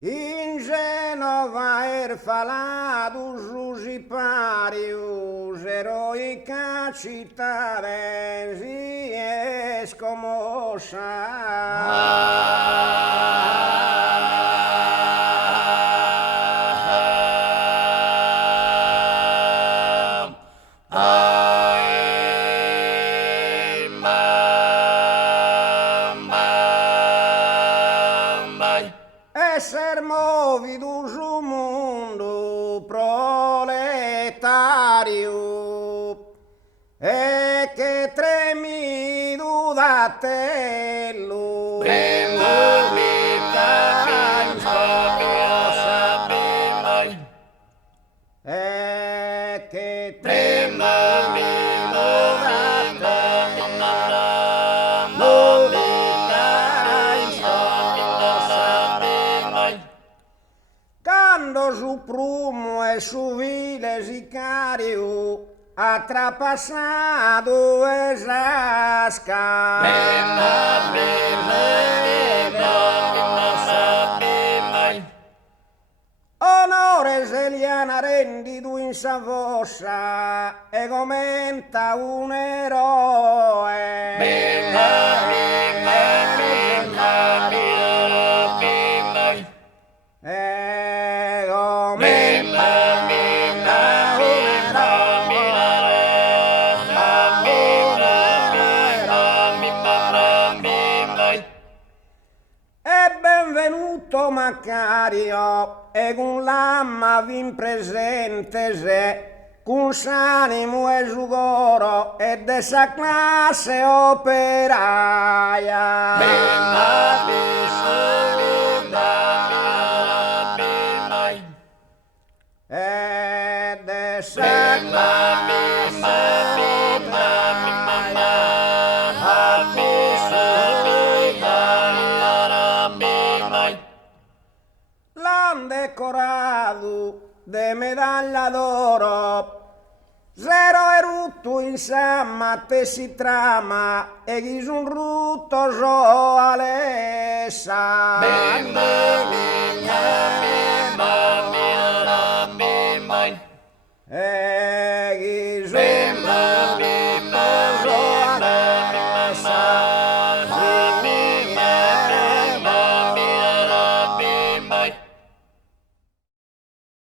In Genova falado Giusiparius, eroica cittadesi escomosa. Esser movidos o mundo proletario e che tremido da tello e che tremido quando su prumo e su vile sicario ha trapassado esasca. Onores Eliana rendido in Savossa e commenta un eroe. Benvenuto Macario e con l'amma vin presente se con s'animo e sugoro e de sa classe operaia. E de sa decorado de medaglia d'oro, zero erutto in samma te si trama e ghi un rutto so alessa.